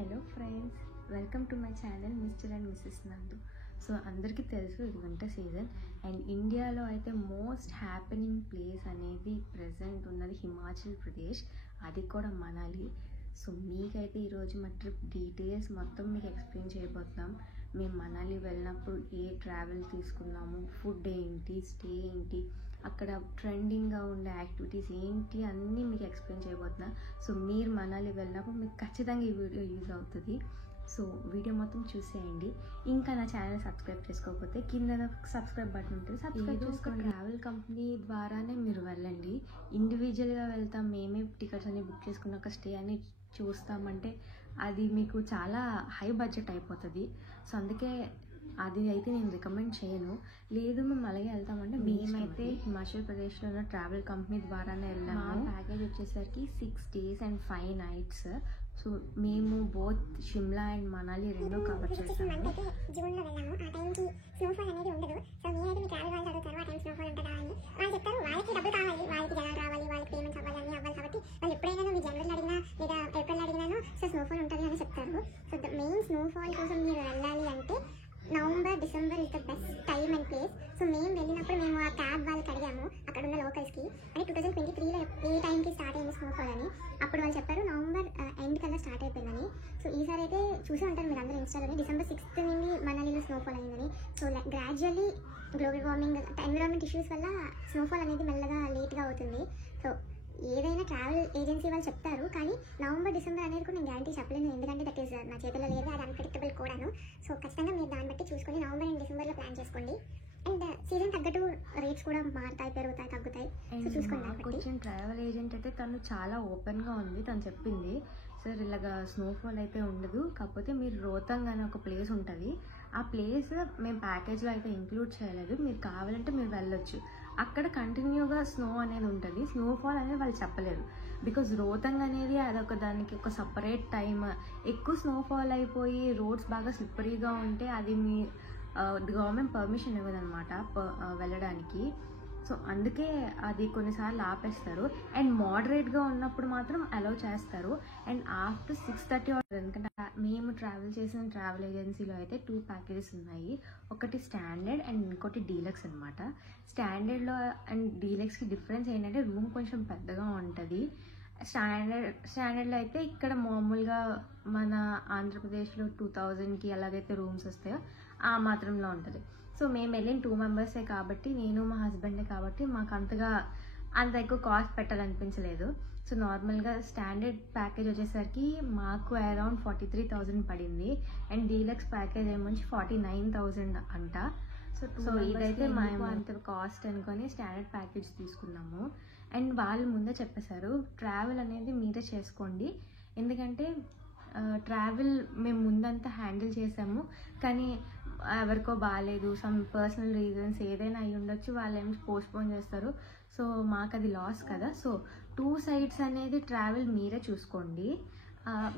Hello friends, welcome to my channel mister and missus Nandu. So అందరికీ తెలుసు ఇది winter season and ఇండియాలో అయితే మోస్ట్ హ్యాపెనింగ్ ప్లేస్ అనేది ప్రజెంట్ ఉన్నది హిమాచల్ ప్రదేశ్, అది కూడా మనాలి. సో మీకైతే ఈరోజు మా ట్రిప్ డీటెయిల్స్ మొత్తం మీకు ఎక్స్ప్లెయిన్ చేయబోతున్నాం. మేము మనాలి వెళ్ళినప్పుడు ఏ ట్రావెల్ తీసుకున్నాము, ఫుడ్ ఏంటి, స్టే ఏంటి, అక్కడ ట్రెండింగ్గా ఉండే యాక్టివిటీస్ ఏంటి అన్నీ మీకు ఎక్స్ప్లెయిన్ చేయబోతున్నా. సో మీరు మనాలి వెళ్ళినప్పుడు మీకు ఖచ్చితంగా ఈ వీడియో యూజ్ అవుతుంది. సో వీడియో మొత్తం చూసేయండి. ఇంకా నా ఛానల్ సబ్స్క్రైబ్ చేసుకోకపోతే కింద సబ్స్క్రైబ్ బటన్ ఉంటుంది, సబ్స్క్రైబ్ చేసుకోండి. ట్రావెల్ కంపెనీ ద్వారానే మీరు వెళ్ళండి. ఇండివిజువల్గా వెళ్తాం, మేమే టికెట్స్ అన్ని బుక్ చేసుకున్నాక స్టే అని చూస్తామంటే అది మీకు చాలా హై బడ్జెట్ అయిపోతుంది. సో అందుకే అది అయితే నేను రికమెండ్ చేయను. లేదు మేము అలాగే వెళ్తామంటే మేమైతే హిమాచల్ ప్రదేశ్లో ఉన్న ట్రావెల్ కంపెనీ ద్వారానే వెళ్ళాము. మా ప్యాకేజ్ వచ్చేసరికి 6 days and 5 nights. సో మేము బోత్ షిమ్లా అండ్ మనాలి రెండూ కవర్ చేస్తాము. జూన్లో వెళ్ళాము. ఆ టైంకి స్నోఫాల్ అనేది ఉండదు. సో మీరైతే మీ ట్రావెల్ వాళ్ళు అడుగుతారు ఆ టైం స్నోఫాల్ ఉంటుందా అని. వాళ్ళు చెప్తారు వాళ్ళకి డబ్బులు కావాలి, వాళ్ళకి జనాలు రావాలి, వాళ్ళకి పేమెంట్స్ అవ్వాలి అన్నీ అవ్వాలి. కాబట్టి వాళ్ళు ఎప్పుడైనా మీ జనవరిలో అడిగినా లేదా ఏప్రిల్ అడిగినానో సో స్నోఫాల్ ఉంటుంది అని చెప్తారు. సో ద మెయిన్ స్నోఫాల్ కోసం మీరు వెళ్ళాలి అంటే November, December is the best time and place. So మేము వెళ్ళినప్పుడు మేము ఆ క్యాబ్ వాళ్ళకి అడిగాము అక్కడ ఉన్న లోకల్స్కి, అంటే 2023లో ఏ టైంకి స్టార్ట్ అయింది స్నోఫాల్ అని. అప్పుడు వాళ్ళు చెప్పారు నవంబర్ ఎండ్ కల్లా స్టార్ట్ అయిపోయిందని. సో ఈసారి అయితే చూసి ఉంటారు మీరు అందరూ ఇన్స్టాలోనే, December 6th నుండి మనాలిలో స్నోఫాల్ అయిందని. So gradually global warming, environment issues వల్ల స్నోఫాల్ అనేది మెల్లగా లేట్గా అవుతుంది. సో ఏదైనా ట్రావెల్ ఏజెన్సీ వాళ్ళు చెప్తారు, కానీ నవంబర్, డిసెంబర్ అనేది కూడా నేను గ్యారంటీ చెప్పలేను, ఎందుకంటే దట్ ఈస్ నా చేతిలో లేదు, అది అన్ప్రెడిక్టబుల్ కూడాను. సో ఖచ్చితంగా మీరు దాన్ని బట్టి చూసుకొని నవంబర్ అండ్ డిసెంబర్లో ప్లాన్ చేసుకోండి. అండ్ సీజన్ తగ్గట్టు రేట్స్ కూడా మారుతాయి, పెరుగుతాయి, తగ్గుతాయి. సో చూసుకోండి. కొంచెం ట్రావెల్ ఏజెంట్ అయితే తను చాలా ఓపెన్గా ఉంది. తను చెప్పింది, సార్ ఇలాగా స్నోఫాల్ అయితే ఉండదు, కాకపోతే మీరు రోహతంగ్ అనే ఒక ప్లేస్ ఉంటుంది, ఆ ప్లేస్ మేము ప్యాకేజ్లో అయితే ఇంక్లూడ్ చేయలేదు, మీరు కావాలంటే మీరు వెళ్ళొచ్చు, అక్కడ కంటిన్యూగా స్నో అనేది ఉంటుంది, స్నోఫాల్ అనేది వాళ్ళు చెప్పలేదు. బికాజ్ రోహతంగ్ అనేది అదొక దానికి ఒక సపరేట్ టైమ్, ఎక్కువ స్నోఫాల్ అయిపోయి రోడ్స్ బాగా స్లిప్పరీగా ఉంటే అది మీ గవర్నమెంట్ పర్మిషన్ ఇవ్వదన్నమాట వెళ్ళడానికి. సో అందుకే అది కొన్నిసార్లు ఆపేస్తారు. అండ్ మోడరేట్గా ఉన్నప్పుడు మాత్రం అలౌ చేస్తారు. అండ్ ఆఫ్టర్ 6:30 ఎందుకంటే మేము ట్రావెల్ చేసిన ట్రావెల్ ఏజెన్సీలో అయితే 2 ప్యాకేజెస్ ఉన్నాయి. ఒకటి స్టాండర్డ్ అండ్ ఇంకోటి డీలక్స్ అనమాట. స్టాండర్డ్లో అండ్ డీలక్స్కి డిఫరెన్స్ ఏంటంటే రూమ్ కొంచెం పెద్దగా ఉంటుంది. స్టాండర్డ్లో అయితే ఇక్కడ మామూలుగా మన ఆంధ్రప్రదేశ్లో 2000కి ఎలాగైతే రూమ్స్ వస్తాయో ఆ మాత్రంలో ఉంటుంది. సో మేము వెళ్ళిన 2 members కాబట్టి, నేను మా హస్బెండే కాబట్టి మాకు అంత ఎక్కువ కాస్ట్ పెట్టాలనిపించలేదు. సో నార్మల్గా స్టాండర్డ్ ప్యాకేజ్ వచ్చేసరికి మాకు అరౌండ్ 43,000 పడింది. అండ్ డీలక్స్ ప్యాకేజ్ ఏమొచ్చి 49,000 అంట. సో ఇదైతే మేము అంత కాస్ట్ అనుకొని స్టాండర్డ్ ప్యాకేజ్ తీసుకున్నాము. అండ్ వాళ్ళు ముందే చెప్పేశారు ట్రావెల్ అనేది మీరే చేసుకోండి, ఎందుకంటే ట్రావెల్ మేము ముందంతా హ్యాండిల్ చేసాము, కానీ ఎవరికో బాగాలేదు, సమ్ పర్సనల్ రీజన్స్ ఏదైనా అయ్యి ఉండొచ్చు, వాళ్ళు ఏమి పోస్ట్పోన్ చేస్తారు. సో మాకు అది లాస్ కదా. సో 2 sides అనేది ట్రావెల్ మీరే చూసుకోండి,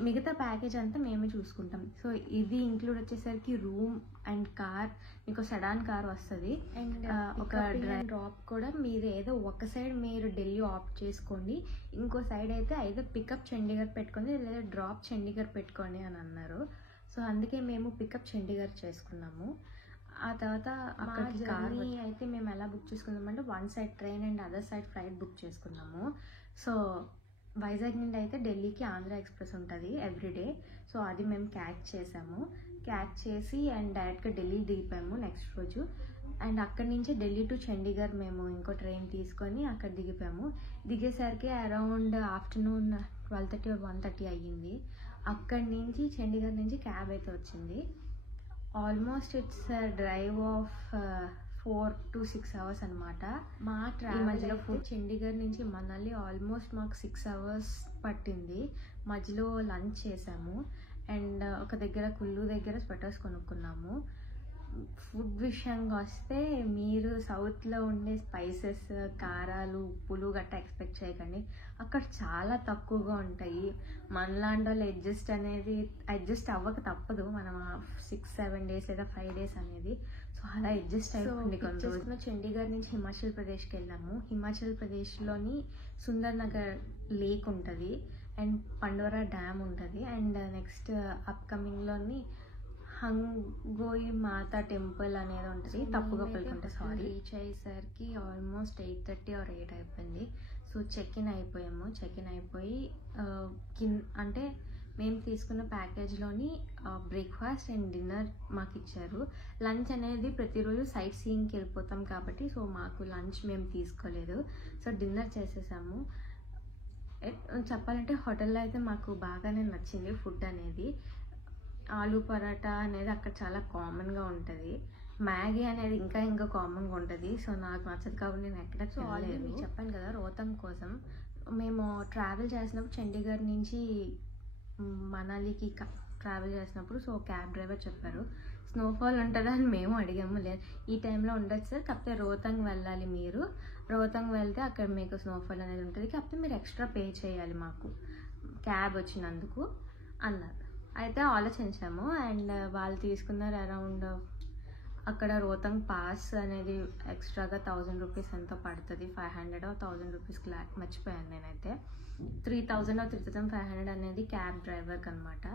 మిగతా ప్యాకేజ్ అంతా మేమే చూసుకుంటాం. సో ఇది ఇంక్లూడ్ వచ్చేసరికి రూమ్ అండ్ కార్, మీకు సెడాన్ కార్ వస్తుంది. అండ్ ఒక డ్రాప్ కూడా మీరు ఏదో ఒక సైడ్ మీరు ఢిల్లీ ఆప్ట్ చేసుకోండి, ఇంకో సైడ్ అయితే అయితే పికప్ చండీగఢ్ పెట్టుకోండి లేదా డ్రాప్ చండీగఢ్ పెట్టుకోండి అని అన్నారు. సో అందుకే మేము పికప్ చండీగఢ్ చేసుకున్నాము. ఆ తర్వాత అక్కడ జర్నీ అయితే మేము ఎలా బుక్ చేసుకున్నామంటే 1 side train and other side flight book చేసుకున్నాము. సో వైజాగ్ నుండి అయితే ఢిల్లీకి ఆంధ్ర ఎక్స్ప్రెస్ ఉంటుంది ఎవ్రీడే. సో అది మేము క్యాచ్ చేసి అండ్ డైరెక్ట్గా ఢిల్లీ దిగిపోయాము నెక్స్ట్ రోజు. అండ్ అక్కడి నుంచి ఢిల్లీ టు చండీగఢ్ మేము ఇంకో ట్రైన్ తీసుకొని అక్కడ దిగిపోయాము. దిగేసరికి అరౌండ్ ఆఫ్టర్నూన్ 12:30 or 1:30 అయ్యింది. అక్కడి నుంచి చండీగఢ్ నుంచి క్యాబ్ అయితే వచ్చింది. Almost it's drive of 4 to 6 hours అనమాట. మా ట్రావెల్ మధ్యలో చండీగఢ్ నుంచి మనాలి ఆల్మోస్ట్ మాకు 6 hours పట్టింది. మధ్యలో లంచ్ చేసాము అండ్ ఒక దగ్గర కుల్లు దగ్గర స్వెటర్స్ కొనుక్కున్నాము. ఫుడ్ విషయంగా వస్తే మీరు సౌత్లో ఉండే స్పైసెస్, కారాలు, ఉప్పులు గట్రా ఎక్స్పెక్ట్ చేయకండి, అక్కడ చాలా తక్కువగా ఉంటాయి. మనలాంటి వాళ్ళు అడ్జస్ట్ అవ్వక తప్పదు, మనం 6-7 days లేదా 5 days అనేది. సో అలా అడ్జస్ట్ అయిపోయింది కొన్ని రోజులు. చండీగఢ్ నుంచి హిమాచల్ ప్రదేశ్కి వెళ్ళాము. హిమాచల్ ప్రదేశ్లోని సుందర్ నగర్ లేక్ ఉంటుంది. అండ్ పండోరా డ్యామ్ ఉంటుంది. అండ్ నెక్స్ట్ అప్కమింగ్లోని హంగోయి మాతా టెంపుల్ అనేది ఉంటుంది. తప్పుగా పలుకుంటే సారీ. రీచ్ అయ్యేసరికి ఆల్మోస్ట్ 8:30 or 8 అయిపోయింది. సో చెక్ ఇన్ అయిపోయి అంటే మేము తీసుకున్న ప్యాకేజ్లోని బ్రేక్ఫాస్ట్ అండ్ డిన్నర్ మాకు ఇచ్చారు. లంచ్ అనేది ప్రతిరోజు సైట్ సీయింగ్కి వెళ్ళిపోతాం కాబట్టి సో మాకు లంచ్ మేము తీసుకోలేదు. సో డిన్నర్ చేసేసాము. చెప్పాలంటే హోటల్లో అయితే మాకు బాగానే నచ్చింది ఫుడ్ అనేది. ఆలూ పరాటా అనేది అక్కడ చాలా కామన్గా ఉంటుంది. మ్యాగీ అనేది ఇంకా కామన్గా ఉంటుంది. సో నాకు నచ్చదు కాబట్టి నేను ఎక్కడ చూడలేదు. చెప్పాను కదా రోహతంగ్ కోసం మేము ట్రావెల్ చేసినప్పుడు చండీగఢ్ నుంచి మనాలికి ట్రావెల్ చేసినప్పుడు సో క్యాబ్ డ్రైవర్ చెప్పారు స్నోఫాల్ ఉంటుందా అని మేము అడిగాము. లేదు ఈ టైంలో ఉండదు సార్, కాకపోతే రోహతంగ్ వెళ్ళాలి, మీరు రోహతంగ్ వెళ్తే అక్కడ మీకు స్నోఫాల్ అనేది ఉంటుంది, కాకపోతే మీరు ఎక్స్ట్రా పే చేయాలి మాకు క్యాబ్ వచ్చినందుకు అన్నారు. అయితే ఆలోచించాము. అండ్ వాళ్ళు తీసుకున్నారు అరౌండ్ అక్కడ రోహతంగ్ పాస్ అనేది ఎక్స్ట్రాగా 1000 రూపీస్ ఎంతో పడుతుంది. 500 or 1000 రూపీస్కి మర్చిపోయాను నేనైతే. 3000 or 3500 అనేది క్యాబ్ డ్రైవర్కి అనమాట.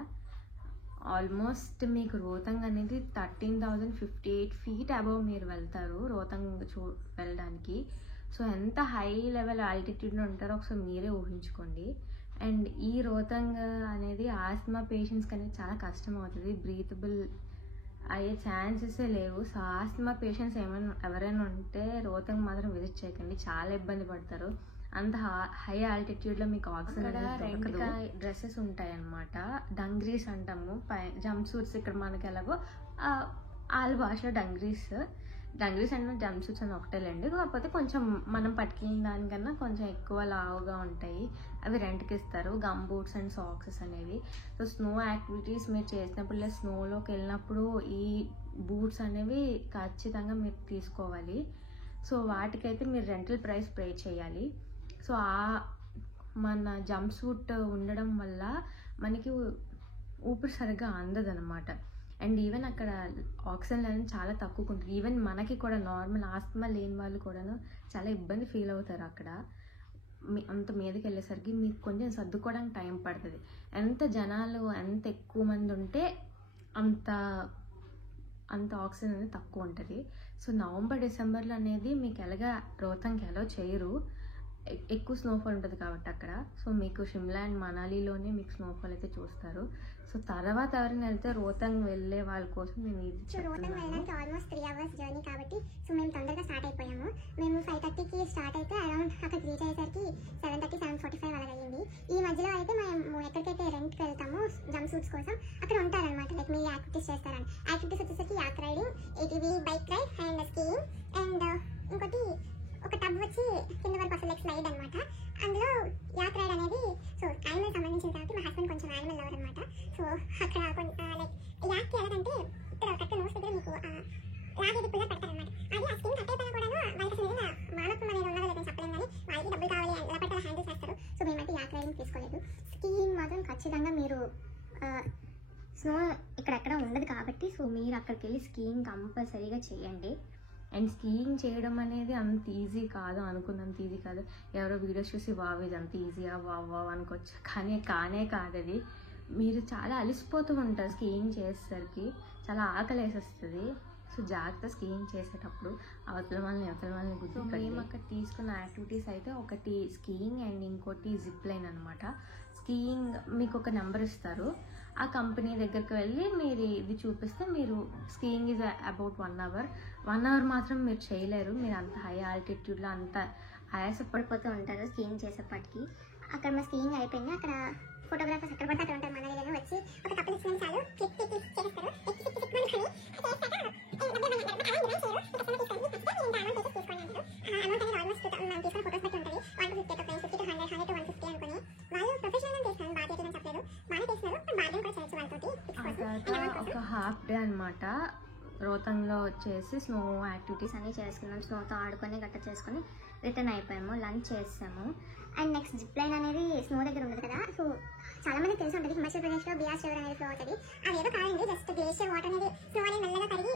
ఆల్మోస్ట్ మీకు రోహతంగ్ అనేది 13,058 feet అబవ్ మీరు వెళ్తారు రోహతంగ్ వెళ్ళడానికి. సో ఎంత హై లెవెల్ ఆల్టిట్యూడ్లో ఉంటారో ఒకసారి మీరే ఊహించుకోండి. అండ్ ఈ రోహతంగ్ అనేది ఆస్మా పేషెంట్స్కి అనేది చాలా కష్టం అవుతుంది, బ్రీతబుల్ అయ్యే ఛాన్సెసే లేవు. సో ఆస్మా పేషెంట్స్ ఎవరైనా ఉంటే రోహతంగ్ మాత్రం విజిట్ చేయకండి, చాలా ఇబ్బంది పడతారు. అంత హై ఆల్టిట్యూడ్లో మీకు ఆక్సిజన్ డ్రెస్సెస్ ఉంటాయి అన్నమాట. డంగ్రీస్ అంటాము, జంప్ సూట్స్ ఇక్కడ మనకి ఎలాగో వాళ్ళ భాషలో డంగ్రీస్ అంటే జంప్ సూట్స్ అని ఒకటేలేండి, కాకపోతే కొంచెం మనం పట్టుకెళ్ళిన దానికన్నా కొంచెం ఎక్కువ లావుగా ఉంటాయి. అవి రెంట్కి ఇస్తారు. గమ్ బూట్స్ అండ్ సాక్సెస్ అనేవి. సో స్నో యాక్టివిటీస్ మీరు చేసినప్పుడు లేదా స్నోలోకి వెళ్ళినప్పుడు ఈ బూట్స్ అనేవి ఖచ్చితంగా మీరు తీసుకోవాలి. సో వాటికైతే మీరు రెంటల్ ప్రైస్ పే చేయాలి. సో మన జంప్ సూట్ ఉండడం వల్ల మనకి ఊపిరి సరిగ్గా అందదనమాట. అండ్ ఈవెన్ అక్కడ ఆక్సిజన్ లెవెల్ చాలా తక్కువ ఉంటుంది. ఈవెన్ మనకి కూడా నార్మల్ ఆస్తమా లేని వాళ్ళు కూడాను చాలా ఇబ్బంది ఫీల్ అవుతారు అక్కడ. అంత మీదకి వెళ్ళేసరికి మీకు కొంచెం సర్దుకోవడానికి టైం పడుతుంది. ఎంత జనాలు ఎంత ఎక్కువ మంది ఉంటే అంత ఆక్సిజన్ అనేది తక్కువ ఉంటుంది. సో నవంబర్ డిసెంబర్లో అనేది మీకు ఎలాగా రోహతంగ్కి ఎలా చేయరు, ఎక్కువ స్నోఫాల్ ఉంటుంది కాబట్టి అక్కడ. సో మీకు షిమ్లా అండ్ మనాలిలోనే మీకు స్నోఫాల్ అయితే చూస్తారు. సో తర్వాత ఎవరైనా వెళ్తే రోహతంగ్ వెళ్ళే వాళ్ళ కోసం నేను ఇది రోహతంగ్ వెళ్ళడానికి ఆల్మోస్ట్ 3 hours జర్నీ కాబట్టి సో మేము తొందరగా స్టార్ట్ అయిపోయాము. మేము 5:30కి స్టార్ట్ అయితే అరౌండ్ అక్కడ రీచ్ అయ్యేసరికి 7:30, 7:45 అలాగ అయ్యింది. ఈ మధ్యలో అయితే మేము ఎక్కడికైతే రెంట్కి వెళ్తామో జంప్ సూట్స్ కోసం అక్కడ ఉంటారనమాట. లైక్ మీరు యాక్టివిటీస్ చేస్తారని. యాక్టివిటీస్ వచ్చేసరికి yak riding, ATV bike ride and skiing and ఇంకోటి ఒక టబ్ వచ్చి కింద వరకు అసలు లైక్ స్లైడ్ అనమాట. అందులో యాక్ రైడ్ అనేది సో యానిమల్ సంబంధించిన కాబట్టి మా హస్బెండ్ కొంచెం యానిమల్ లవర్ అనమాట. సో అక్కడ లైక్ యాక్కి ఎలాగంటే ఇక్కడ కరెక్ట్ నోస్ దగ్గర మీకు లాగేది పుల్ల పెడతారనమాట. అది ఆ స్కిన్ కట్ అయిపోయినా కూడా వాళ్ళకి అసలు నిజంగా మానత్వం అనేది ఉన్నదో లేదని చెప్పలేము, కానీ వాళ్ళకి డబ్బులు కావాలి ఎలా పడితే హ్యాండిల్ చేస్తారు. సో మేమైతే యాక్ రైడింగ్ తీసుకోలేదు. స్కీయింగ్ మాత్రం ఖచ్చితంగా మీరు స్నో ఇక్కడెక్కడ ఉండదు కాబట్టి సో మీరు అక్కడికి వెళ్ళి స్కీయింగ్ కంపల్సరీగా చేయండి. అండ్ స్కీయింగ్ చేయడం అనేది అంత ఈజీ కాదు, అనుకున్నంత ఈజీ కాదు. ఎవరో వీడియోస్ చూసి వావ్ ఇది అంత ఈజీగా వావ్ అనుకోవచ్చు, కానీ కానే కాదు అది. మీరు చాలా అలసిపోతూ ఉంటారు స్కీయింగ్ చేసేసరికి, చాలా ఆకలి వేసేస్తుంది. సో జాగ్రత్త స్కీయింగ్ చేసేటప్పుడు అవతల వాళ్ళని గుర్తు. మేము అక్కడ తీసుకున్న యాక్టివిటీస్ అయితే ఒకటి స్కీయింగ్ అండ్ ఇంకోటి జిప్ లైన్ అనమాట. స్కీయింగ్ మీకు ఒక నెంబర్ ఇస్తారు, ఆ కంపెనీ దగ్గరికి వెళ్ళి మీరు ఇది చూపిస్తే మీరు skiing is about 1 hour. 1 hour మాత్రం మీరు చేయలేరు, మీరు అంత హై ఆల్టిట్యూడ్లో అంత ఆయాసపడిపోతూ ఉంటారు స్కీయింగ్ చేసేప్పటికి. అక్కడ మా స్కీయింగ్ అయిపోయింది. అక్కడ ఫోటోగ్రాఫర్స్ ఎక్కడ పడితే అక్కడ ఉంటారు. మన దగ్గర వచ్చి ఒక కపుల్ ఇచ్చిన చాలు క్లిక్ చేస్తారు. ఒక హాఫ్ డే అనమాట రోహతంగ్లో వచ్చేసి స్నో యాక్టివిటీస్ అన్నీ చేసుకున్నాం. స్నోతో ఆడుకొని గట్ట చేసుకొని రిటర్న్ అయిపోయాము. లంచ్ చేసాము. అండ్ నెక్స్ట్ జిప్ లైన్ అనేది స్నో దగ్గర ఉండదు కదా. సో చాలా మంది తెలిసి ఉంటుంది హిమాచల్ ప్రదేశ్లో బియాస్ రివర్ అనేది ఫ్లో అవుతుంది. అదేదో కాదండి, జస్ట్ గ్లేషియర్ వాటర్ అనేది స్నో అనేది మెల్లగా కరిగి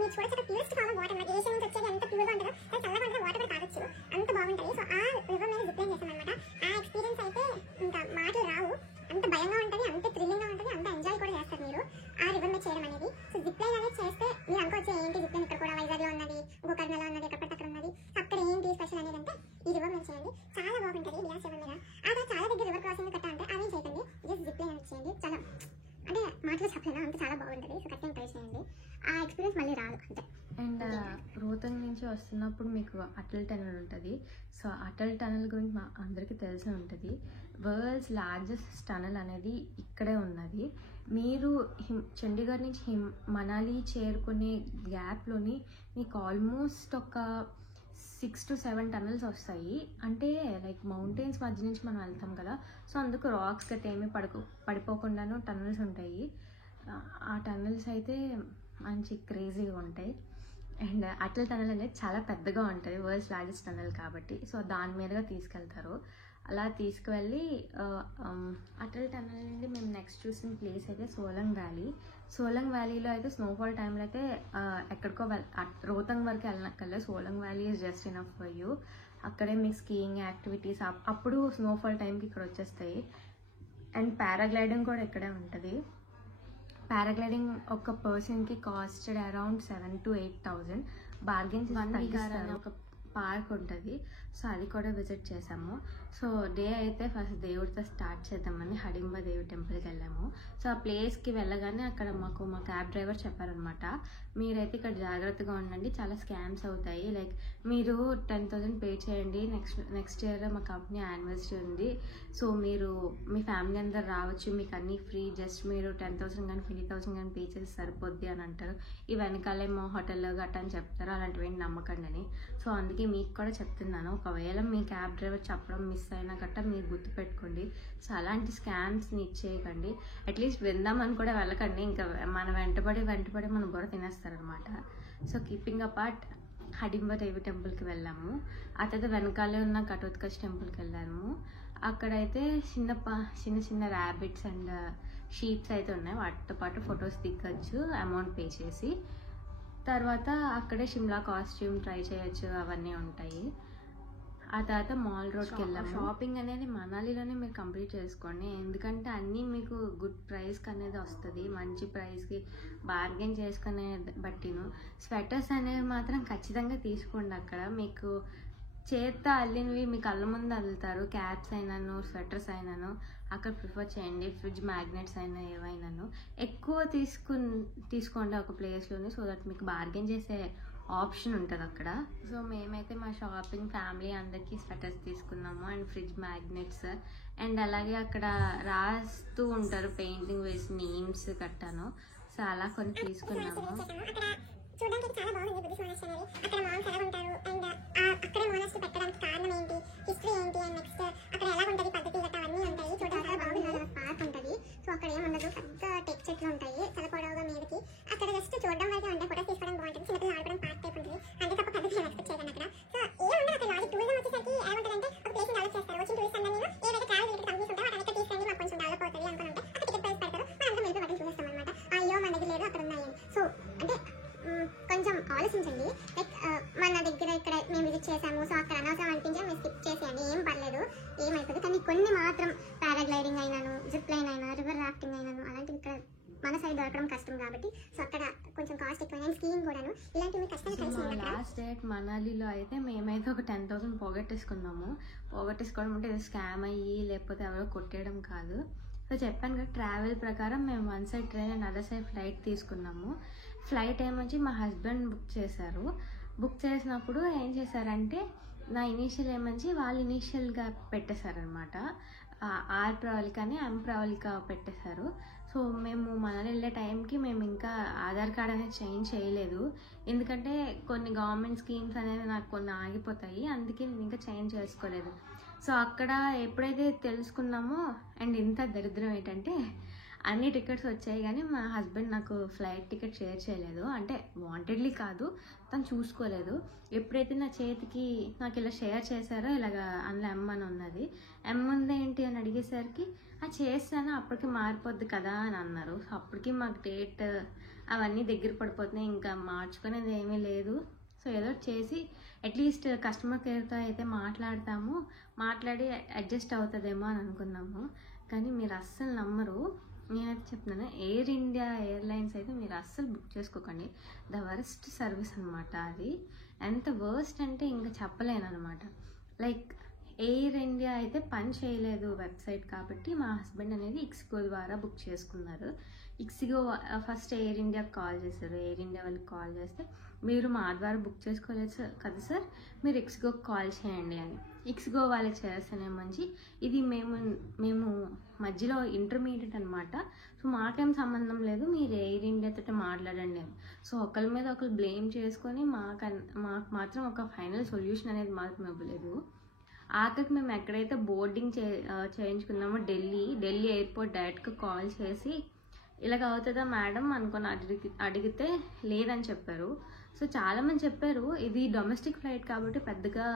మీరు చూడొచ్చు అక్కడ ప్యూరెస్ట్ ఫామ్ ఆఫ్ వాటర్, ఏషియన్ నుంచి వచ్చేది ఎంత ప్యూర్గా ఉంటుందో చాలా చల్లగా ఉంటుంది, వాటర్ కూడా తాగొచ్చు, అంత బాగుంటుంది. సో ఆ రివర్ మీద జిప్ లైన్ చేసాం అనమాట. ఆ ఎక్స్పీరియన్స్ అయితే ఇంకా మాటలు రావు, అంత భయంగా ఉంటుంది, అంత థ్రిల్లింగ్గా ఉంటుంది, అంత ఎంజాయ్ కూడా చేస్తారు మీరు ఆ రివర్ మీద చేయడం అనేది. సో జిప్ లైన్ అనేది చేస్తే మీరు అనుకోవచ్చు ఏంటి జిప్ లైన్ ఇక్కడ కూడా వైజాగ్లో ఉన్నది, గోకర్ణలో ఉన్నది, ఎక్కడ పడితే అక్కడ ఉన్నది, అక్కడ ఏంటి స్పెషల్ అనేది అంటే ఈ రివర్ మీద చేయండి, చాలా బాగుంటుంది బియాస్ రివర్ మీద. అక్కడ చాలా దగ్గర రివర్ క్రాసింగ్ కట్ట అంటే అవి చేయకండి, జస్ట్ జిప్ లైన్ అనేది చేయండి, చాలా అంటే మాటలు చెప్పలేను, అంత చాలా బాగుంటుంది. సో ఖచ్చితంగా ట్రై చేయండి, ఆ ఎక్స్పీరియన్స్ మళ్ళీ రాదు అంతే. అండ్ రోహతంగ్ నుంచి వస్తున్నప్పుడు మీకు అటల్ టనల్ ఉంటుంది. సో అటల్ టనల్ గురించి మా అందరికీ తెలిసి ఉంటుంది. వరల్డ్స్ లార్జెస్ట్ టనల్ అనేది ఇక్కడే ఉన్నది. మీరు చండీగఢ్ నుంచి మనాలి చేరుకునే గ్యాప్లోని మీకు ఆల్మోస్ట్ ఒక 6 to 7 టనల్స్ వస్తాయి. అంటే లైక్ మౌంటైన్స్ మధ్య నుంచి మనం వెళ్తాం కదా, సో అందుకు రాక్స్ గట్ట ఏమీ పడిపోకుండాను టనల్స్ ఉంటాయి. ఆ టనల్స్ అయితే మంచి క్రేజీగా ఉంటాయి. అండ్ అటల్ టనల్ అనేది చాలా పెద్దగా ఉంటుంది, వరల్డ్స్ లార్జెస్ట్ టనల్ కాబట్టి. సో దాని మీదుగా తీసుకెళ్తారు. అలా తీసుకువెళ్ళి అటల్ టనల్ నుండి మేము నెక్స్ట్ చూసిన ప్లేస్ అయితే సోలంగ్ వ్యాలీ. సోలంగ్ వ్యాలీలో అయితే స్నోఫాల్ టైంలో అయితే ఎక్కడికో రోహతంగ్ వరకు వెళ్ళనక్కర్లేదు. Solang valley is just enough for you. అక్కడే మీకు స్కీయింగ్ యాక్టివిటీస్ అప్పుడు స్నోఫాల్ టైంకి ఇక్కడ వచ్చేస్తాయి. అండ్ పారాగ్లైడింగ్ కూడా ఇక్కడే ఉంటుంది. పారాగ్లైడింగ్ ఒక పర్సన్కి కాస్టెడ్ అరౌండ్ 7,000 to 8,000. బార్గెన్స్ అనే ఒక పార్క్ ఉంటుంది. సో అది కూడా విజిట్ చేసాము. సో డే అయితే ఫస్ట్ దేవుడితో స్టార్ట్ చేద్దామని హడింబా దేవి టెంపుల్కి వెళ్ళాము. సో ఆ ప్లేస్కి వెళ్ళగానే అక్కడ మా క్యాబ్ డ్రైవర్ చెప్పారనమాట, మీరైతే ఇక్కడ జాగ్రత్తగా ఉండండి, చాలా స్కామ్స్ అవుతాయి. లైక్ మీరు 10,000 పే చేయండి, నెక్స్ట్ ఇయర్ మా కంపెనీ యానివర్సరీ ఉంది, సో మీరు మీ ఫ్యామిలీ అందరు రావచ్చు, మీకు అన్నీ ఫ్రీ, జస్ట్ మీరు 10,000 కానీ 20,000 కానీ పే చేసి సరిపోద్ది అని అంటారు. ఈ వెనకాలే మా హోటల్లో గట్ట అని చెప్తారు, అలాంటివి నమ్మకండి అని. సో అందుకే మీకు కూడా చెప్తున్నాను, ఒకవేళ మీ క్యాబ్ డ్రైవర్ చెప్పడం మిస్ అయినా గట్ట మీరు గుర్తుపెట్టుకోండి. సో అలాంటి స్కామ్స్ని ఇచ్చేయకండి. అట్లీస్ట్ విందామని కూడా వెళ్ళకండి, ఇంకా మన వెంటబడి మన బుర్ర తినేస్తారనమాట. సో కీపింగ్ అపార్ట్ హడింబా దేవి టెంపుల్కి వెళ్ళాము. ఆ తర్వాత వెనకాలే ఉన్న కటోత్కచ్ టెంపుల్కి వెళ్ళాము. అక్కడైతే చిన్న ర్యాబిట్స్ అండ్ షీప్స్ అయితే ఉన్నాయి, వాటితో పాటు ఫొటోస్ దిగచ్చు అమౌంట్ పే చేసి. తర్వాత అక్కడే షిమ్లా కాస్ట్యూమ్ ట్రై చేయొచ్చు, అవన్నీ ఉంటాయి. ఆ తర్వాత మాల్ రోడ్కి వెళ్ళాము. షాపింగ్ అనేది మనాలిలోనే మీరు కంప్లీట్ చేసుకోండి, ఎందుకంటే అన్నీ మీకు గుడ్ ప్రైస్కి అనేది వస్తుంది, మంచి ప్రైస్కి బార్గెన్ చేసుకునే బట్టిను. స్వెటర్స్ అనేవి మాత్రం ఖచ్చితంగా తీసుకోండి. అక్కడ మీకు చేత్తో అల్లినవి మీ కళ్ళ ముందు అల్లుతారు, క్యాప్స్ అయినాను స్వెటర్స్ అయినాను అక్కడ ప్రిఫర్ చేయండి. ఫ్రిడ్జ్ మ్యాగ్నెట్స్ అయినా ఏవైనాను ఎక్కువ తీసుకోండి ఒక ప్లేస్లోని, సో దట్ మీకు బార్గెన్ చేసే ఆప్షన్ ఉంటుంది అక్కడ. సో మేమైతే మా షాపింగ్ ఫ్యామిలీ అందరికీ స్వెటర్స్ తీసుకున్నాము అండ్ ఫ్రిడ్జ్ మ్యాగ్నెట్స్. అండ్ అలాగే అక్కడ రాస్తూ ఉంటారు పెయింటింగ్ వేసి నేమ్స్ కట్టాను, సో అలా కొన్ని తీసుకున్నాము. చూడడానికి చాలా బాగుంది బుద్ధిస్ట్ మానస్టరీ అనేది. అక్కడ మాల్స్ ఎలా ఉంటారు అండ్ అక్కడే మానస్టరీ పెట్టడానికి కారణం ఏంటి, హిస్టరీ ఏంటి, అండ్ నెక్స్ట్ అక్కడ ఎలా ఉంటుంది పద్ధతి గట్రా అవన్నీ ఉంటాయి. చూడడానికి చాలా బాగుంది, పార్క్ ఉంటుంది. సో అక్కడ ఏముండదు, పెద్ద టెక్ చెట్లు ఉంటాయి చాలా పొడవుగా మీదకి. అక్కడ జస్ట్ చూడడం వరకు ఉంటాయి, ఫోటోస్ తీసుకోవడం బాగుంటుంది, చిన్నపిల్లలు ఆడుకోవడం పార్క్ టైప్ ఉంటుంది, అంతే తప్ప పెద్ద ఏం ఎక్స్పెక్ట్ చేయకండి అక్కడ. సో ఏముండదు అక్కడ లాజిక్. టూరిజం వచ్చేసరికి ఏముంటుందంటే ఒక ప్లేస్ డెవలప్ చేస్తారు, వచ్చిన టూరిస్ట్ అందరూ ఏదైతే ట్రావెల్ రిలేటెడ్ కంపెనీస్ ఉంటాయో వాటి దగ్గర తీసుకెళ్ళి మాకు కొంచెం డెవలప్ అవుతుంది అనుకుని ఉంటే అక్కడ టికెట్ ప్రైస్ పెడతారు, మనం మిగతా వాటిని చూసేస్తాం అనమాట. అయ్యో మన దగ్గర లేదు అక్కడ ఉన్నాయని. సో అంటే కొంచెం ఆలోచించండి. లైక్ మన దగ్గర ఇక్కడ మేము విజిట్ చేసాము, సో అక్కడ అనవసరం అనిపించి మేము స్కిప్ చేసేయండి, ఏం పర్లేదు, ఏమైపోతుంది. కానీ కొన్ని మాత్రం పారాగ్లైడింగ్ అయినాను, జిప్ లైన్ అయినా, రివర్ రాఫ్టింగ్ అయినాను అలాంటివి ఇక్కడ మన సైడ్ దొరకడం కష్టం కాబట్టి, సో అక్కడ కొంచెం కాస్ట్ ఎక్కువ. స్కీయింగ్ కూడాను ఇలాంటివి మీకు కష్టంగా కలిసి. లాస్ట్ డేట్ మనాలిలో అయితే మేమైతే ఒక 10,000 పోగొట్టేసుకున్నాము. పోగొట్టేసుకోవడం అంటే ఇది స్కామ్ అయ్యి లేకపోతే ఎవరో కొట్టేయడం కాదు. సో చెప్పాను కదా, ట్రావెల్ ప్రకారం మేము one side train and other side flight తీసుకున్నాము. ఫ్లైట్ ఏమొచ్చి మా హస్బెండ్ బుక్ చేశారు. బుక్ చేసినప్పుడు ఏం చేశారంటే నా ఇనీషియల్ ఏమంచి వాళ్ళు ఇనీషియల్గా పెట్టేశారనమాట, ఆర్ ప్రవళిక అని ఎం ప్రవళిక పెట్టేశారు. సో మేము మనాలి వెళ్ళే టైంకి మేము ఇంకా ఆధార్ కార్డ్ అనేది చేంజ్ చేయలేదు, ఎందుకంటే కొన్ని గవర్నమెంట్ స్కీమ్స్ అనేవి నాకు కొన్ని ఆగిపోతాయి, అందుకే నేను ఇంకా చేంజ్ చేసుకోలేదు. సో అక్కడ ఎప్పుడైతే తెలుసుకున్నామో, అండ్ ఇంత దరిద్రం ఏంటంటే అన్ని టికెట్స్ వచ్చాయి కానీ మా హస్బెండ్ నాకు ఫ్లైట్ టికెట్ షేర్ చేయలేదు. అంటే వాంటెడ్లీ కాదు, తను చూసుకోలేదు. ఎప్పుడైతే నా చేతికి నాకు ఇలా షేర్ చేశారో ఇలాగ అందులో ఎమ్ అని ఉన్నది. ఎమ్ ఉందేంటి అని అడిగేసరికి చేస్తాను అప్పటికి మారిపోద్ది కదా అని అన్నారు. అప్పటికి మాకు డేట్ అవన్నీ దగ్గర పడిపోతున్నాయి, ఇంకా మార్చుకునేది ఏమీ లేదు. సో ఏదో చేసి అట్లీస్ట్ కస్టమర్ కేర్తో అయితే మాట్లాడి అడ్జస్ట్ అవుతుందేమో అని అనుకున్నాము. కానీ మీరు అస్సలు నమ్మరు, నేనైతే చెప్తున్నాను, ఎయిర్ ఇండియా ఎయిర్లైన్స్ అయితే మీరు అస్సలు బుక్ చేసుకోకండి. ద వర్స్ట్ సర్వీస్ అనమాట అది. ఎంత వర్స్ట్ అంటే ఇంకా చెప్పలేను అనమాట. లైక్ ఎయిర్ ఇండియా అయితే పని చేయలేదు వెబ్సైట్ కాబట్టి మా హస్బెండ్ అనేది ఇక్స్గో ద్వారా బుక్ చేసుకున్నారు. ఇక్స్గో ఫస్ట్ ఎయిర్ ఇండియాకి కాల్ చేశారు. ఎయిర్ ఇండియా వాళ్ళకి కాల్ చేస్తే మీరు మా ద్వారా బుక్ చేసుకోలేదు సార్ కదా సార్, మీరు ఇక్స్గోకి కాల్ చేయండి అని. ఇక్స్గో వాళ్ళకి చేస్తేనే మంచి, ఇది మేము మధ్యలో ఇంటర్మీడియట్ అనమాట. సో మాకేం సంబంధం లేదు, మీరు ఎయిర్ ఇండియాతో మాట్లాడండి అని. సో ఒకరి మీద ఒకరు బ్లేమ్ చేసుకొని మాకు మాత్రం ఒక ఫైనల్ సొల్యూషన్ అనేది మాత్రం ఇవ్వలేదు. ఆఖరికి మేము ఎక్కడైతే బోర్డింగ్ చేయించుకున్నామో ఢిల్లీ ఎయిర్పోర్ట్ డైరెక్ట్గా కాల్ చేసి ఇలాగ అవుతుందా మేడం అనుకుని అడిగితే లేదని చెప్పారు. సో చాలామంది చెప్పారు ఇది డొమెస్టిక్ ఫ్లైట్ కాబట్టి పెద్దగా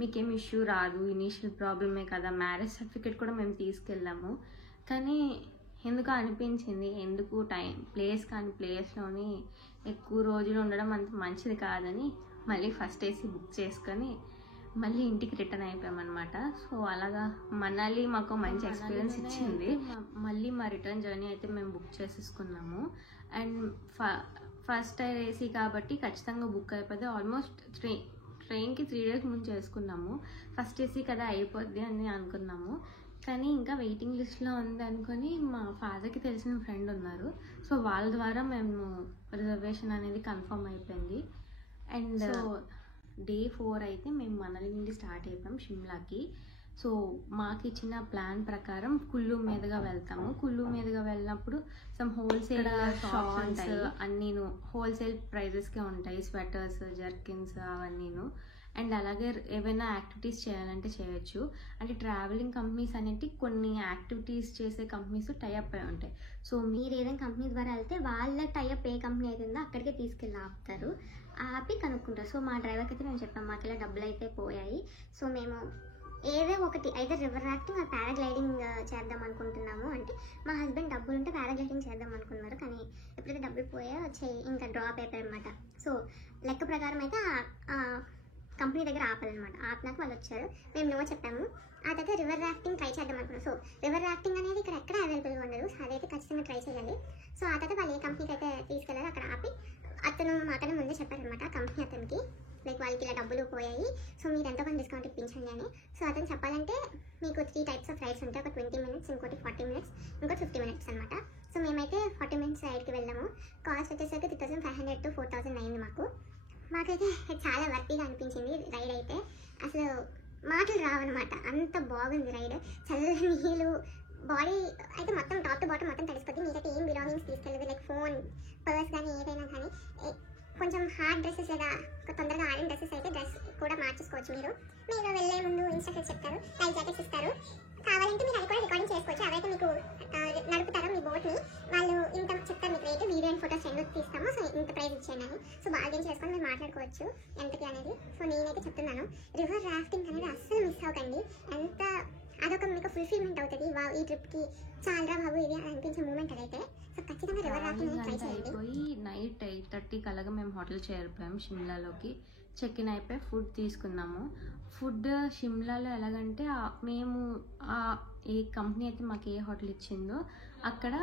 మీకేం ఇష్యూ రాదు, ఇనీషియల్ ప్రాబ్లమే కదా, మ్యారేజ్ సర్టిఫికేట్ కూడా మేము తీసుకెళ్ళాము. కానీ ఎందుకు అనిపించింది, ఎందుకు ప్లేస్ కానీ ప్లేస్లోని ఎక్కువ రోజులు ఉండడం అంత మంచిది కాదని మళ్ళీ ఫస్ట్ ఏసీ బుక్ చేసుకొని మళ్ళీ ఇంటికి రిటర్న్ అయిపోయామన్నమాట. సో అలాగా మనాలి మాకు మంచి ఎక్స్పీరియన్స్ ఇచ్చింది. మళ్ళీ మా రిటర్న్ జర్నీ అయితే మేము బుక్ చేసేసుకున్నాము. అండ్ ఫస్ట్ ఏసీ కాబట్టి ఖచ్చితంగా బుక్ అయిపోతే ఆల్మోస్ట్ ట్రైన్కి 3 days ముందు చేసుకున్నాము. ఫస్ట్ ఏసీ కదా అయిపోద్ది అని అనుకున్నాము, కానీ ఇంకా వెయిటింగ్ లిస్ట్లో ఉంది అనుకొని మా ఫాదర్కి తెలిసిన ఫ్రెండ్ ఉన్నారు. సో వాళ్ళ ద్వారా మేము రిజర్వేషన్ అనేది కన్ఫర్మ్ అయిపోయింది. అండ్ డే 4 అయితే మేము మనాలి నుండి స్టార్ట్ అయిపోయాం షిమ్లాకి. సో మాకు ఇచ్చిన ప్లాన్ ప్రకారం కుల్లు మీదుగా వెళ్తాము. కుల్లు మీదుగా వెళ్ళినప్పుడు సమ్ హోల్సేల్ షాప్స్ అన్నీను హోల్సేల్ ప్రైజెస్కే ఉంటాయి, స్వెటర్స్, జర్కిన్స్ అవన్నీను. అండ్ అలాగే ఏవైనా యాక్టివిటీస్ చేయాలంటే చేయొచ్చు. అంటే ట్రావెలింగ్ కంపెనీస్ అనేవి కొన్ని యాక్టివిటీస్ చేసే కంపెనీస్ టైఅప్ అయి ఉంటాయి. సో మీరు ఏదైనా కంపెనీ ద్వారా వెళ్తే వాళ్ళ టైఅప్ ఏ కంపెనీ అవుతుందో అక్కడికే తీసుకెళ్ళి ఆపుతారు, ఆపి కనుక్కుంటారు. సో మా డ్రైవర్కి అయితే మేము చెప్పాము మాకు ఇలా డబ్బులు అయితే పోయాయి, సో మేము ఏదో ఒకటి అయితే రివర్ రాఫ్టింగ్ ఆ పారాగ్లైడింగ్ చేద్దాం అనుకుంటున్నాము అంటే మా హస్బెండ్ డబ్బులు ఉంటే పారాగ్లైడింగ్ చేద్దాం అనుకున్నారు. కానీ ఎప్పుడైతే డబ్బులు పోయా ఇంకా డ్రాప్ అయిపోయారనమాట. సో లెక్క ప్రకారం అయితే కంపెనీ దగ్గర ఆపాలన్నమాట. ఆపినాక వాళ్ళు వచ్చారు, మేము నో చెప్పాము. ఆ తర్వాత రివర్ రాఫ్టింగ్ ట్రై చేద్దాం అనుకున్నాం. సో రివర్ రాఫ్టింగ్ అనేది ఇక్కడ ఎక్కడ అవైలబుల్గా ఉండదు, సో అదైతే ఖచ్చితంగా ట్రై చేయాలి. సో ఆ తర్వాత వాళ్ళు ఏ కంపెనీకి అయితే తీసుకెళ్ళారో అక్కడ ఆపి అతను ముందే చెప్పారనమాట కంపెనీ అతనికి, లైక్ వాళ్ళకి ఇలా డబ్బులు పోయాయి, సో మీరు ఎంతో కొంత డిస్కౌంట్ ఇప్పించండి అని. సో అతను చెప్పాలంటే మీకు 3 types ఆఫ్ రైడ్స్ ఉంటాయి, ఒక 20 minutes, ఇంకోటి 40 minutes, ఇంకోటి 50 minutes అనమాట. సో మేమైతే 40 minutes రైడ్కి వెళ్ళాము. కాస్ట్ వచ్చేసరికి 3500 to 4000 అయింది మాకైతే చాలా వర్తీగా అనిపించింది రైడ్ అయితే. అసలు మాటలు రావన్నమాట, అంత బాగుంది రైడ్. చల్లని నీళ్ళు, బాడీ అయితే మొత్తం టాప్ టు బాటమ్ మొత్తం తడిసిపోద్ది. మీరైతే ఏం బిలాంగింగ్స్ తీసుకెళ్ళదు, లైక్ ఫోన్, పర్స్ కానీ ఏదైనా కానీ. కొంచెం హార్డ్ డ్రెస్సెస్ లేదా తొందరగా ఆడిన డ్రెస్సెస్ అయితే డ్రెస్ కూడా మార్చేసుకోవచ్చు. మీరు వెళ్ళే ముందు ఇన్స్ట్రక్షన్స్ చెప్తారు, లైఫ్ జాకెట్స్ ఇస్తారు. కావాలంటే మీరు అది కూడా రికార్డింగ్ చేసుకోవచ్చు. అవైతే మీకు నడుపుతారో మీ బోట్ని, వాళ్ళు ఇంత చెప్తారు మీకు రేటు, వీడియో అండ్ ఫోటోస్ రెండు తీస్తాము, సో ఇంత ప్రైస్ ఇచ్చేయండి అని. సో బార్గెన్ చేసుకొని మీరు మాట్లాడుకోవచ్చు ఎంతకి అనేది. సో నేనైతే చెప్తున్నాను, రివర్ రాఫ్టింగ్ అనేది అస్సలు మిస్ అవ్వకండి. ఎంత అదొక మీకు ఫుల్ఫిల్మెంట్ అవుతుంది. ఈ ట్రిప్కి చాలా బాబు ఇది అనిపించే మూమెంట్ అదైతే. సో ఖచ్చితంగా రివర్ రాఫ్టింగ్ ట్రై చేయండి. అయిపోయి నైట్ 8:30 కలగా మేము హోటల్ చేరిపోయాము షిమ్లాలోకి. చెక్ ఇన్ అయిపోయి ఫుడ్ తీసుకున్నాము. ఫుడ్ షిమ్లాలో ఎలాగంటే మేము ఏ కంపెనీ అయితే మాకు ఏ హోటల్ ఇచ్చిందో అక్కడ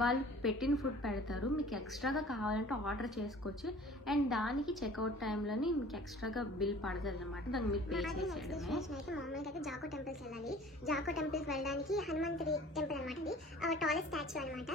వాళ్ళు పెట్టిన ఫుడ్ పెడతారు, మీకు ఎక్స్ట్రాగా కావాలంటే ఆర్డర్ చేసుకోవచ్చు. అండ్ దానికి చెక్అవుట్ టైంలోని మీకు ఎక్స్ట్రాగా బిల్ పడుతుంది అనమాట, దాన్ని మీకు పే చేసేయడమే. అయితే మామూలుగా అయితే జాకో టెంపుల్కి వెళ్ళాలి. జాకో టెంపుల్కి వెళ్ళడానికి హనుమంతుడి టెంపుల్ అనమాట, అది టాలెస్ట్ స్టాచ్యూ అనమాట.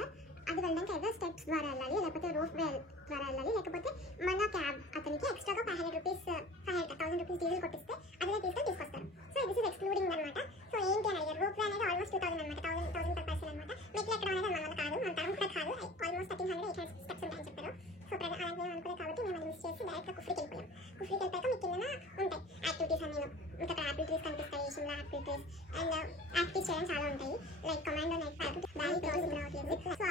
అది వెళ్ళడానికి అయితే స్టెప్స్ ద్వారా వెళ్ళాలి, లేకపోతే రోప్ వే ద్వారా వెళ్ళాలి, లేకపోతే మన క్యాబ్ అతనికి ఎక్స్ట్రాగా 500 రూపీస్ 1000 రూపీస్ డీజిల్ కొట్టిస్తే అదే తీసుకొస్తారు. సో దిస్ ఇస్ ఎక్స్క్లూడింగ్ అనమాట. సో ఏంటి అని అడిగారు, రోప్ వే అనేది ఆల్మోస్ట్ 2000 అనమాట, 1000 per person అనమాట. మెట్లు ఎక్కడ అనేది మన కాదు, మన తరం కూడా కాదు, ఆల్మోస్ట్ 1300 స్టెప్స్ ఉంటాయని చెప్పారు. సో అలాంటి అనుకునే కాబట్టి మేము అది మిస్ చేసి డైరెక్ట్గా కుఫ్రీకి వెళ్ళిపోయాం. కుఫ్రీకి వెళ్ళిపోయాక మీకు కింద ఉంటాయి యాక్టివిటీస్ అన్నీ, ఇంకా యాపిల్ ట్రీస్ కనిపిస్తాయి, Shimla Apple trees. And activities చేయడం చాలా ఉంటాయి, like commando night valley crossing. So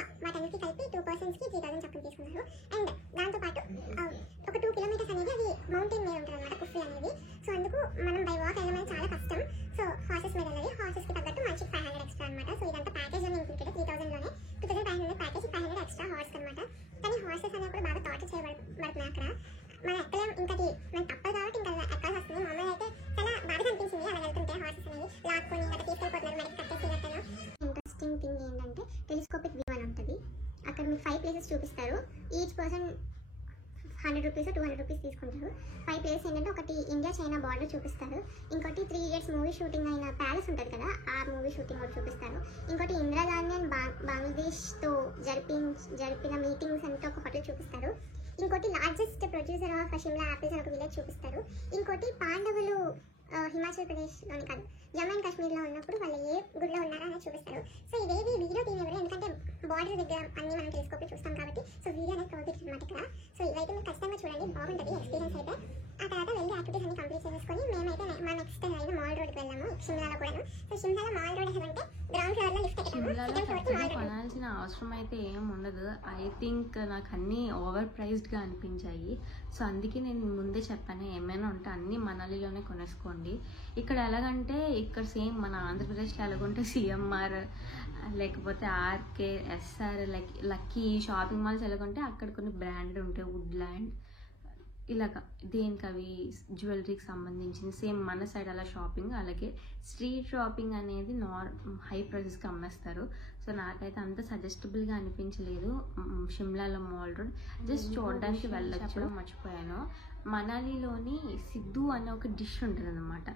అక్కడ మనం ఎక్కలేం, ఇంకటి మనం తప్పదు కాబట్టి ఇంకా ఎక్కాల్సి వస్తుంది. మా అమ్మాయి అయితే చాలా బాగా అనిపించింది అలా వెళ్తుంటే హార్సెస్ అనేవి లాక్కొని అక్కడ తీసుకెళ్ళిపోతున్నారు మనకి కట్టేసినట్టు. ఇంట్రెస్టింగ్ థింగ్ ఏంటంటే టెలిస్కోపిక్ వ్యూ అని ఉంటుంది. అక్కడ మీకు 5 ప్లేసెస్ చూపిస్తారు. ఈచ్ పర్సన్ 100 రూపీస్ 200 రూపీస్ తీసుకుంటారు. 5 ప్లేసెస్ ఏంటంటే ఒకటి ఇండియా చైనా బార్డర్ చూపిస్తారు, ఇంకోటి 3 ఇయర్స్ మూవీ షూటింగ్ అయిన ప్యాలెస్ ఉంటుంది కదా ఆ మూవీ షూటింగ్ కూడా చూపిస్తారు, ఇంకోటి ఇందిరాగాంధీ అండ్ బంగ్లాదేశ్తో జరిపిన మీటింగ్స్ అంతా ఒక హోటల్ చూపిస్తారు, ఇంకోటి largest producer of Shimla apples అని ఒక విలేజ్ చూపిస్తారు, ఇంకోటి పాండవులు హిమాచల్ ప్రదేశ్లోని కాదు జమ్మూ అండ్ కాశ్మీర్లో ఉన్నప్పుడు వాళ్ళు ఏ గుడిలో ఉన్నారో అనేది చూపిస్తారు. సో ఇవేవి వీడియో తీయనివ్వరు, ఎందుకంటే బార్డర్ దగ్గర అన్ని మనం టెలిస్కోప్ చూస్తాం కాబట్టి. సో వీడియో అనేది కవర్ అనమాట ఇక్కడ. సో ఇవైతే మీరు ఖచ్చితంగా చూడండి, బాగుంటుంది ఎక్స్పీరియన్స్ అయితే. ఆ తర్వాత వెళ్ళి యాక్టివిటీస్ అన్ని కంప్లీట్ చేసుకొని మేమైతే మా నెక్స్ట్ అయిన మాల్ రోడ్కి వెళ్ళాము, షిమ్లాలో కూడా. సో షిమ్లాలో మాల్ రోడ్ ఏమంటే గ్రౌండ్ ఫ్లోర్లో లిఫ్ట్ ఎక్కడము, కొనాల్సిన అవసరం అయితే ఏం ఉండదు. ఐ థింక్ నాకు అన్నీ ఓవర్ ప్రైస్డ్గా అనిపించాయి. సో అందుకే నేను ముందే చెప్పాను, ఏమైనా ఉంటే అన్నీ మనాలిలోనే కొనేసుకోండి. ఇక్కడ ఎలాగంటే ఇక్కడ సేమ్ మన ఆంధ్రప్రదేశ్లో ఎలాగుంటే సిఎంఆర్ లేకపోతే RK SR lucky shopping malls ఎలాగుంటే అక్కడ కొన్ని బ్రాండెడ్ ఉంటాయి, వుడ్లాండ్ ఇలాగ దేనికి అవి జ్యువెలరీకి సంబంధించింది. సేమ్ మన సైడ్ అలా షాపింగ్, అలాగే స్ట్రీట్ షాపింగ్ అనేది హై ప్రైసెస్కి అమ్మేస్తారు. సో నాకైతే అంత సజెస్టబుల్గా అనిపించలేదు షిమ్లాలో మాల్ రోడ్. జస్ట్ చూడడానికి వెళ్ళొచ్చు. మర్చిపోయాను, మనాలిలోని సిద్ధు అనే ఒక డిష్ ఉంటుంది అన్నమాట,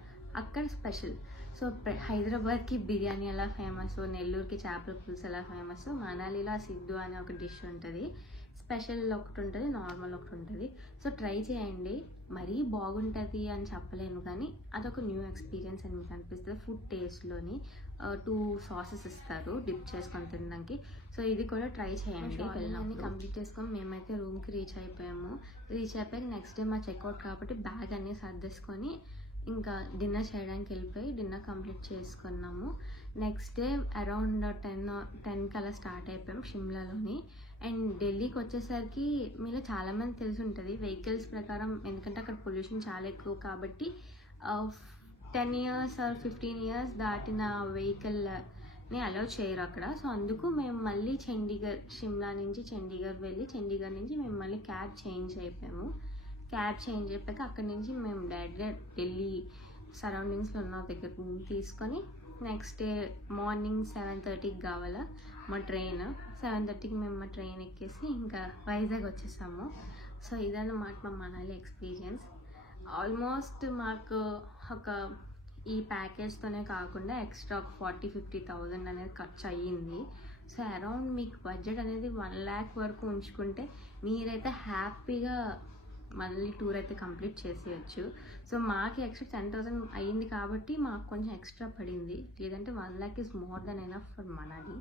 అక్కడ స్పెషల్. సో హైదరాబాద్కి బిర్యానీ ఎలా ఫేమస్, నెల్లూరుకి చేపల పులుసు ఎలా ఫేమస్, మనాలిలో ఆ సిద్ధు అనే ఒక డిష్ ఉంటుంది. స్పెషల్ ఒకటి ఉంటుంది, నార్మల్ ఒకటి ఉంటుంది. సో ట్రై చేయండి, మరీ బాగుంటుంది అని చెప్పలేను కానీ అదొక న్యూ ఎక్స్పీరియన్స్ అని మీకు అనిపిస్తుంది. ఫుడ్ టేస్ట్లోని 2 సాసెస్ ఇస్తారు డిప్ చేసుకొని తినడానికి. సో ఇది కూడా ట్రై చేయండి. వెళ్ళాము కంప్లీట్ చేసుకొని మేమైతే రూమ్కి రీచ్ అయిపోయాక నెక్స్ట్ డే మా చెక్అవుట్ కాబట్టి బ్యాగ్ అన్నీ సర్దేసుకొని ఇంకా డిన్నర్ చేయడానికి వెళ్ళిపోయి డిన్నర్ కంప్లీట్ చేసుకున్నాము. నెక్స్ట్ డే అరౌండ్ 10 అలా స్టార్ట్ అయిపోయాం షిమ్లాలోని. అండ్ ఢిల్లీకి వచ్చేసరికి మీలో చాలామంది తెలిసి ఉంటుంది వెహికల్స్ ప్రకారం, ఎందుకంటే అక్కడ పొల్యూషన్ చాలా ఎక్కువ కాబట్టి 10 ఇయర్స్ ఆర్ 15 ఇయర్స్ దాటిన వెహికల్ని అలౌ చేయరు అక్కడ. సో అందుకు మేము మళ్ళీ షిమ్లా నుంచి చండీగఢ్ వెళ్ళి చండీగఢ్ నుంచి మేము మళ్ళీ క్యాబ్ చేంజ్ అయిపోయాము. క్యాబ్ చేంజ్ అయిపోయాక అక్కడి నుంచి మేము డైరెక్ట్గా ఢిల్లీ సరౌండింగ్స్లో ఉన్న దగ్గర తీసుకొని నెక్స్ట్ డే మార్నింగ్ 7:30కి కావాలా మా ట్రైన్. 7:30కి మేము మా ట్రైన్ ఎక్కేసి ఇంకా వైజాగ్ వచ్చేసాము. సో ఇదన్నమాట మా మనాలి ఎక్స్పీరియన్స్. ఆల్మోస్ట్ మాకు ఒక ఈ ప్యాకేజ్తోనే కాకుండా ఎక్స్ట్రా 40,000-50,000 అనేది ఖర్చు అయ్యింది. సో అరౌండ్ మీకు బడ్జెట్ అనేది 1 lakh వరకు ఉంచుకుంటే మీరైతే హ్యాపీగా మళ్ళీ టూర్ అయితే కంప్లీట్ చేసేయచ్చు. సో మాకు ఎక్స్ట్రా 10,000 అయ్యింది కాబట్టి మాకు కొంచెం ఎక్స్ట్రా పడింది, లేదంటే 1 lakh is more than enough for Manali.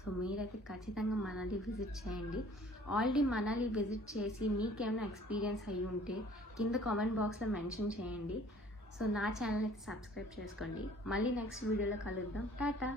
So మీరైతే ఖచ్చితంగా మనాలి విజిట్ చేయండి. ఆల్రెడీ మనాలి విజిట్ చేసి మీకేమైనా ఎక్స్పీరియన్స్ అయ్యి ఉంటే కింద కామెంట్ బాక్స్లో మెన్షన్ చేయండి. సో నా ఛానల్ అయితే సబ్స్క్రైబ్ చేసుకోండి. మళ్ళీ నెక్స్ట్ వీడియోలో కలుద్దాం. టాటా.